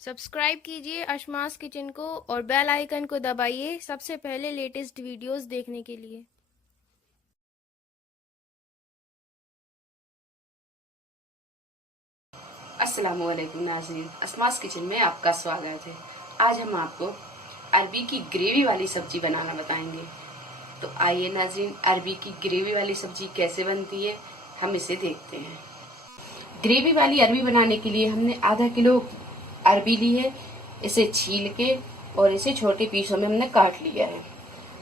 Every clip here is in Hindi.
सब्सक्राइब कीजिए अशमास किचन को और बेल आइकन को दबाइए सबसे पहले लेटेस्ट वीडियोस देखने के लिए। अस्सलामुअलैकुम नाज़रीन, असमास किचन में आपका स्वागत है। आज हम आपको अरबी की ग्रेवी वाली सब्जी बनाना बताएंगे। तो आइए नाज़रीन, अरबी की ग्रेवी वाली सब्जी कैसे बनती है हम इसे देखते हैं। ग्रेवी वाली अरबी बनाने के लिए हमने आधा किलो अरबी ली है। इसे छील के और इसे छोटे पीसों में हमने काट लिया है।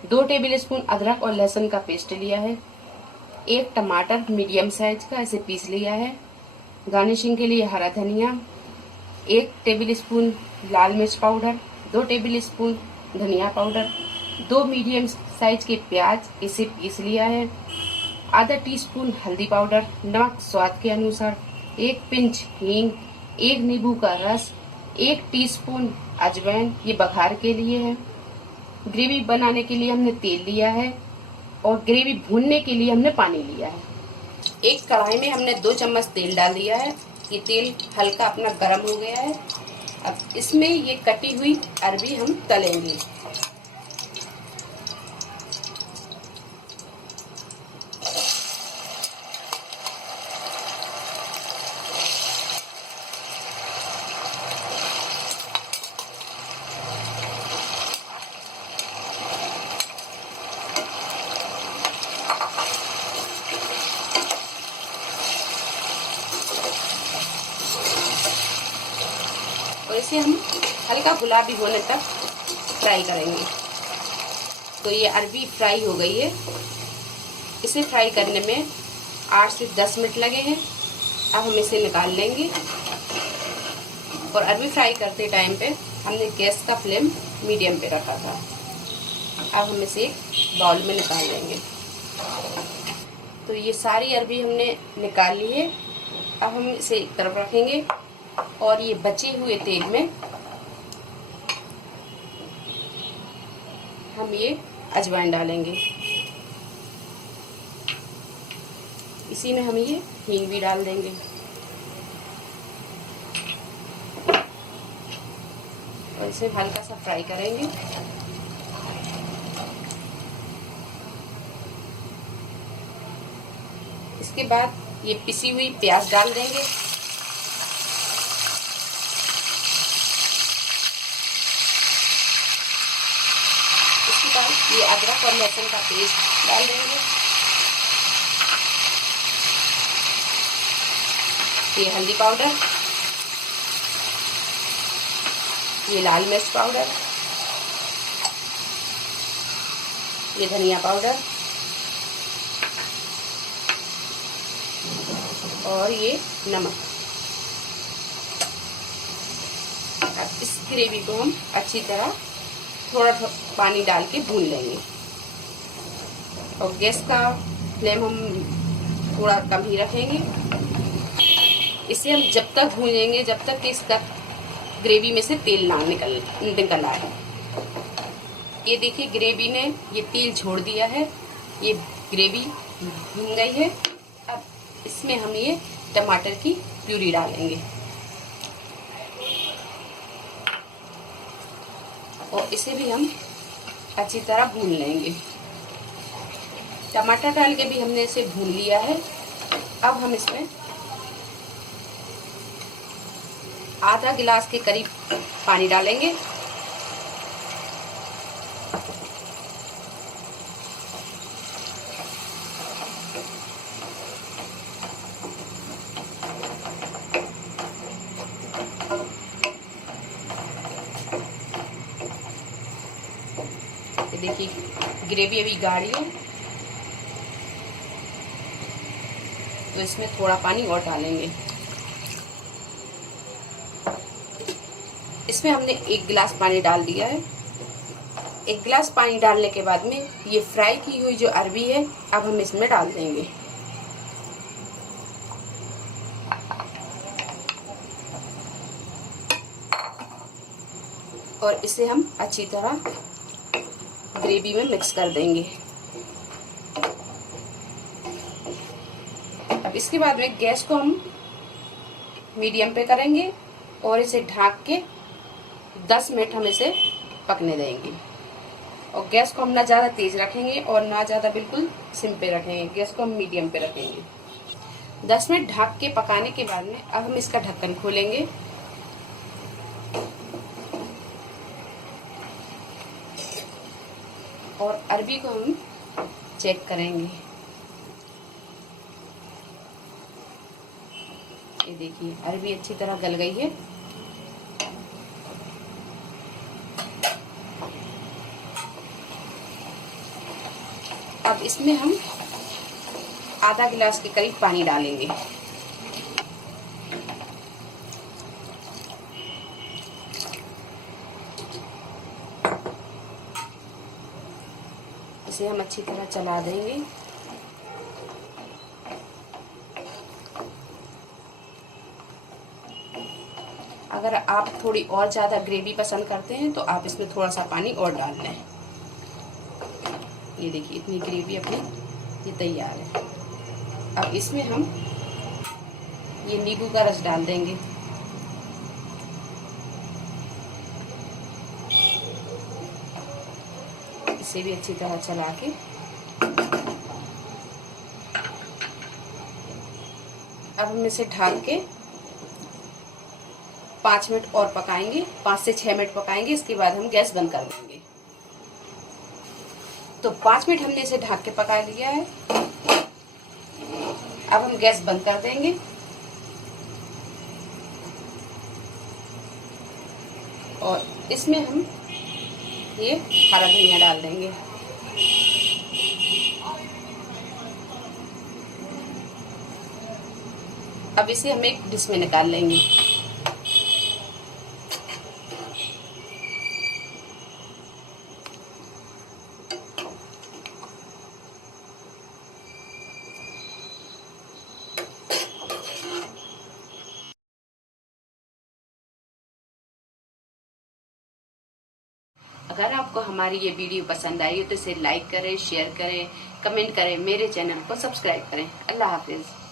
2 टेबल स्पून अदरक और लहसुन का पेस्ट लिया है। 1 टमाटर मीडियम साइज का इसे पीस लिया है। गार्निशिंग के लिए हरा धनिया, 1 टेबल स्पून लाल मिर्च पाउडर, 2 टेबल स्पून धनिया पाउडर, 2 मीडियम साइज के प्याज इसे पीस लिया है। आधा टीस्पून हल्दी पाउडर, नमक स्वाद के अनुसार, 1 पिंच हींग, 1 नींबू का रस, 1 टीस्पून अजवाइन, ये बघार के लिए है। ग्रेवी बनाने के लिए हमने तेल लिया है और ग्रेवी भूनने के लिए हमने पानी लिया है। एक कढ़ाई में हमने 2 चम्मच तेल डाल दिया है। ये तेल हल्का अपना गर्म हो गया है। अब इसमें ये कटी हुई अरबी हम तलेंगे। और इसे हम हल्का गुलाबी होने तक फ्राई करेंगे। तो ये अरबी फ्राई हो गई है। इसे फ्राई करने में 8 से 10 मिनट लगे हैं। अब हम इसे निकाल लेंगे। और अरबी फ्राई करते टाइम पे हमने गैस का फ्लेम मीडियम पे रखा था। अब हम इसे एक बाउल में निकाल लेंगे। तो ये सारी अरबी हमने निकाल ली है। अब हम इसे एक तरफ रखेंगे और ये बचे हुए तेल में हम ये अजवाइन डालेंगे। इसी में हम ये हींग भी डाल देंगे और इसे हल्का सा फ्राई करेंगे। इसके बाद ये पिसी हुई प्याज डाल देंगे। इसके बाद ये अदरक और लहसुन का पेस्ट डाल देंगे। ये हल्दी पाउडर, ये लाल मिर्च पाउडर, ये धनिया पाउडर और ये नमक। अब इस ग्रेवी को हम अच्छी तरह थोड़ा पानी डाल के भून लेंगे। और गैस का फ्लेम हम थोड़ा कम ही रखेंगे। इसे हम जब तक भूनेंगे जब तक कि इसका ग्रेवी में से तेल ना निकल आए। ये देखिए ग्रेवी ने ये तेल छोड़ दिया है। ये ग्रेवी भून गई है। अब इसमें हम ये टमाटर की प्यूरी डालेंगे और इसे भी हम अच्छी तरह भून लेंगे। टमाटर डाल के भी हमने इसे भून लिया है। अब हम इसमें आधा गिलास के करीब पानी डालेंगे। देखिए ग्रेवी अभी गाढ़ी है तो इसमें थोड़ा पानी और डालेंगे। इसमें हमने 1 गिलास पानी डाल दिया है। 1 गिलास पानी डालने के बाद में ये फ्राई की हुई जो अरबी है अब हम इसमें डाल देंगे। और इसे हम अच्छी तरह ग्रेवी में मिक्स कर देंगे। अब इसके बाद में गैस को हम मीडियम पे करेंगे और इसे ढक के 10 मिनट हम इसे पकने देंगे। और गैस को हम ना ज़्यादा तेज़ रखेंगे और ना ज़्यादा बिल्कुल सिम पे रखेंगे, गैस को हम मीडियम पे रखेंगे। 10 मिनट ढक के पकाने के बाद में अब हम इसका ढक्कन खोलेंगे। और अरबी को हम चेक करेंगे। ये देखिए अरबी अच्छी तरह गल गई है। अब इसमें हम आधा गिलास के करीब पानी डालेंगे। इसे हम अच्छी तरह चला देंगे। अगर आप थोड़ी और ज़्यादा ग्रेवी पसंद करते हैं तो आप इसमें थोड़ा सा पानी और डाल लें। ये देखिए इतनी ग्रेवी अपनी ये तैयार है। अब इसमें हम ये नींबू का रस डाल देंगे। इसे भी अच्छी तरह चला के अब हम इसे ढक के 5 मिनट और पकाएंगे, 5 से 6 मिनट पकाएंगे। इसके बाद हम गैस बंद कर देंगे। तो 5 मिनट हमने इसे ढक के पका लिया है। अब हम गैस बंद कर देंगे। और इसमें हम ये हरा धनिया डाल देंगे। अब इसे हम एक डिश में निकाल लेंगे। अगर आपको हमारी ये वीडियो पसंद आई हो तो इसे लाइक करें, शेयर करें, कमेंट करें, मेरे चैनल को सब्सक्राइब करें। अल्लाह हाफिज़।